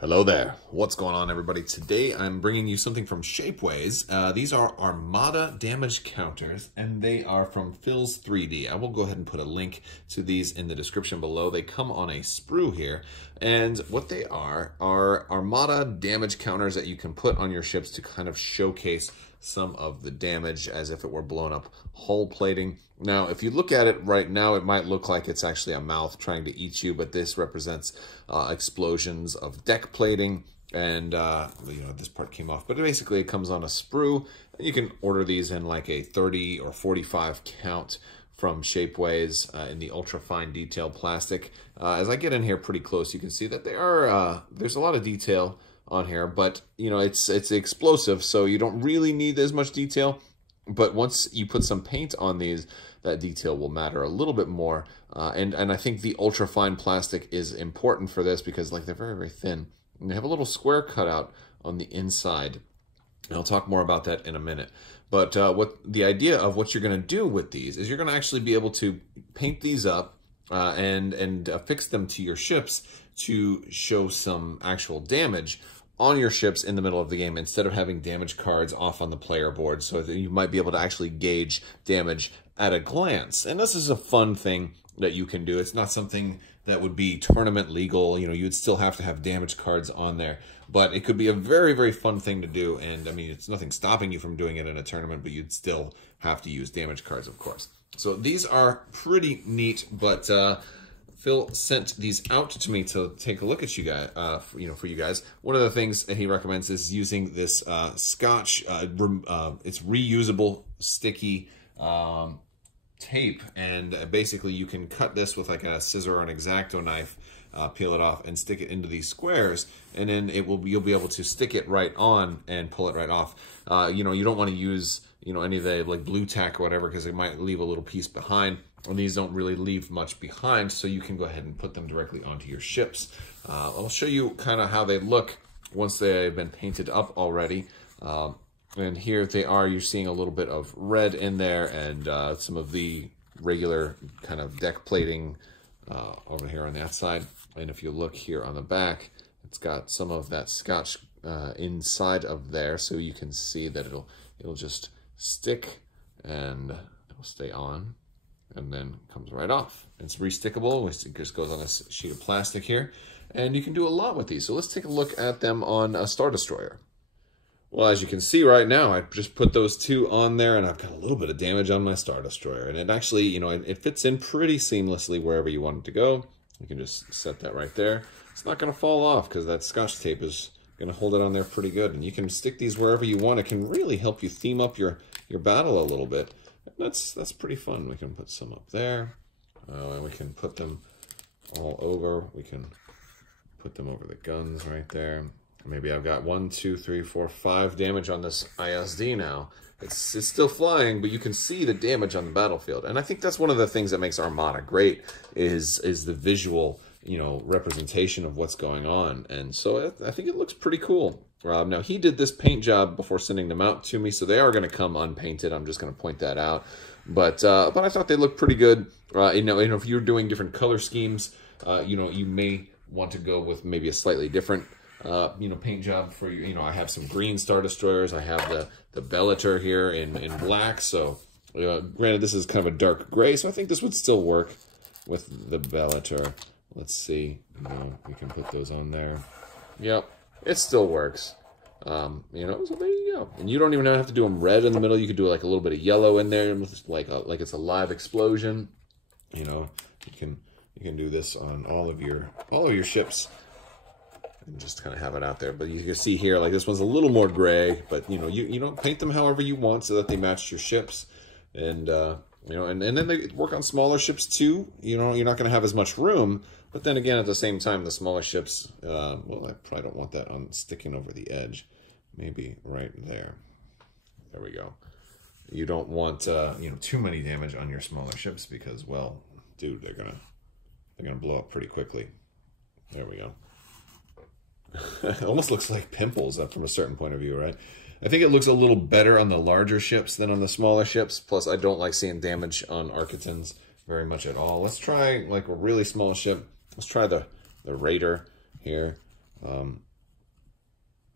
Hello there. What's going on, everybody? Today I'm bringing you something from Shapeways. These are Armada damage counters, and they are from Phil's 3D. I will go ahead and put a link to these in the description below. They come on a sprue here, and what they are Armada damage counters that you can put on your ships to kind of showcase some of the damage as if it were blown up hull plating. Now, if you look at it right now, it might look like it's actually a mouth trying to eat you, but this represents explosions of deck plating, and this part came off, but basically it comes on a sprue. You can order these in like a 30 or 45 count from Shapeways in the ultra fine detail plastic. As I get in here pretty close, you can see that they are there's a lot of detail on here, but it's explosive, so you don't really need as much detail. But once you put some paint on these, that detail will matter a little bit more. And I think the ultra fine plastic is important for this because they're very, very thin. And they have a little square cutout on the inside. And I'll talk more about that in a minute. But what the idea of what you're going to do with these is you're going to actually be able to paint these up and affix them to your ships to show some actual damage on your ships in the middle of the game instead of having damage cards off on the player board, so that you might be able to actually gauge damage at a glance. And this is a fun thing that you can do. It's not something that would be tournament legal. You'd still have to have damage cards on there, but it could be a very, very fun thing to do. And I mean, it's nothing stopping you from doing it in a tournament, but you'd still have to use damage cards, of course. So these are pretty neat, but Phil sent these out to me to take a look at you guys, for you guys. One of the things that he recommends is using this Scotch. It's reusable sticky tape, and basically you can cut this with like a scissor or an X-Acto knife, peel it off, and stick it into these squares, and then you'll be able to stick it right on and pull it right off. You don't want to use any of the blue tack or whatever, because it might leave a little piece behind. And these don't really leave much behind, so you can go ahead and put them directly onto your ships. I'll show you kind of how they look once they've been painted up already. And here they are. You're seeing a little bit of red in there, and some of the regular kind of deck plating over here on that side. And if you look here on the back, it's got some of that Scotch inside of there, so you can see that it'll just stick and it'll stay on, and then comes right off. It's restickable. It just goes on a sheet of plastic here, and you can do a lot with these. So let's take a look at them on a Star Destroyer. Well, as you can see right now, I just put those two on there, and I've got a little bit of damage on my Star Destroyer, and it actually, it fits in pretty seamlessly wherever you want it to go. You can just set that right there. It's not going to fall off because that Scotch tape is going to hold it on there pretty good, and you can stick these wherever you want. It can really help you theme up your battle a little bit. That's pretty fun. We can put some up there, and we can put them all over. We can put them over the guns right there. Maybe I've got 1, 2, 3, 4, 5 damage on this ISD now. It's still flying, but you can see the damage on the battlefield. And I think that's one of the things that makes Armada great is the visual, representation of what's going on. And so I think it looks pretty cool. Now, he did this paint job before sending them out to me, so they are going to come unpainted. I'm just going to point that out. But I thought they looked pretty good. If you're doing different color schemes, you may want to go with maybe a slightly different paint job for you. I have some green Star Destroyers. I have the Bellator here in black. So granted, this is kind of a dark gray, so I think this would still work with the Bellator. Let's see. We can put those on there. Yep, it still works. So there you go. And you don't even have to do them red in the middle. You could do like a little bit of yellow in there, like it's a live explosion. You can do this on all of your ships. And just kind of have it out there. But you can see here, like this one's a little more gray, but you don't paint them however you want so that they match your ships. And and then they work on smaller ships too. You're not going to have as much room, but then again, at the same time, the smaller ships, well, I probably don't want that on sticking over the edge. Maybe right there. There we go. You don't want too many damage on your smaller ships because, well, dude, they're gonna blow up pretty quickly. There we go. It almost looks like pimples up from a certain point of view, right? I think it looks a little better on the larger ships than on the smaller ships. Plus, I don't like seeing damage on Architons very much at all. Let's try like a really small ship. Let's try the Raider here.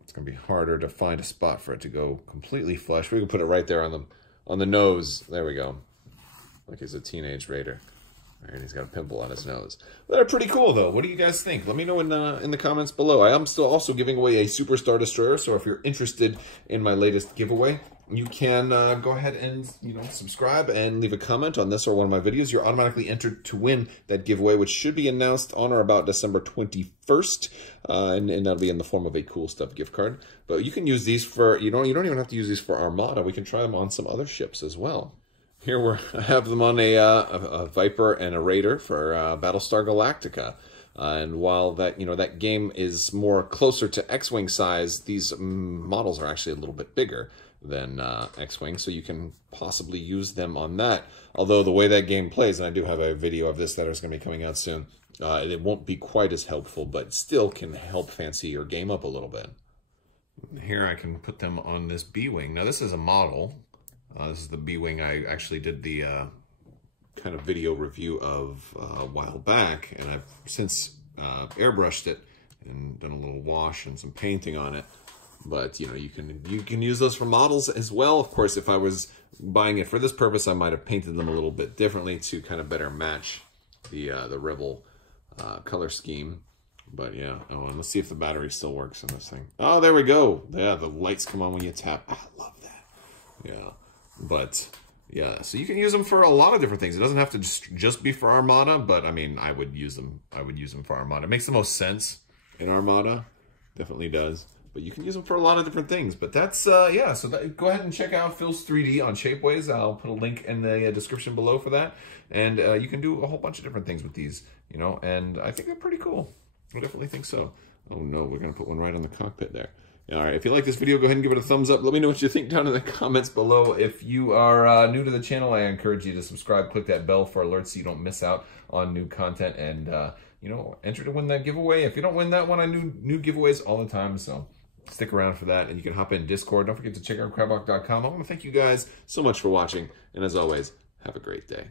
It's going to be harder to find a spot for it to go completely flush. We can put it right there on the nose. There we go. Like he's a teenage raider. And he's got a pimple on his nose. They're pretty cool, though. What do you guys think? Let me know in the comments below. I am still also giving away a Superstar Destroyer, so if you're interested in my latest giveaway, you can go ahead and subscribe and leave a comment on this or one of my videos. You're automatically entered to win that giveaway, which should be announced on or about December 21st, and that'll be in the form of a Cool Stuff gift card. But you can use these for you don't even have to use these for Armada. We can try them on some other ships as well. Here I have them on a Viper and a Raider for Battlestar Galactica, and while that game is more closer to X-Wing size, these models are actually a little bit bigger than X-Wing, so you can possibly use them on that. Although the way that game plays, and I do have a video of this that is going to be coming out soon, it won't be quite as helpful, but still can help fancy your game up a little bit. Here I can put them on this B-Wing. Now this is a model. This is the B-Wing I actually did the kind of video review of a while back, and I've since airbrushed it and done a little wash and some painting on it. But you can use those for models as well. Of course, if I was buying it for this purpose, I might have painted them a little bit differently to kind of better match the Rebel color scheme. But yeah, and let's see if the battery still works in this thing. Oh, there we go. Yeah, the lights come on when you tap. I love that. Yeah. But yeah, so you can use them for a lot of different things. It doesn't have to just be for Armada, but I mean, I would use them for Armada. It makes the most sense in Armada, definitely does. But you can use them for a lot of different things. But that's yeah. So go ahead and check out Phil's 3D on Shapeways. I'll put a link in the description below for that, and you can do a whole bunch of different things with these, and I think they're pretty cool. I definitely think so. Oh no, we're gonna put one right on the cockpit there. All right, if you like this video, go ahead and give it a thumbs up. Let me know what you think down in the comments below. If you are new to the channel, I encourage you to subscribe, click that bell for alerts so you don't miss out on new content, and enter to win that giveaway. If you don't win that one, I do new giveaways all the time, so stick around for that, and you can hop in Discord. Don't forget to check out Crabbok.com. I want to thank you guys so much for watching, and as always, have a great day.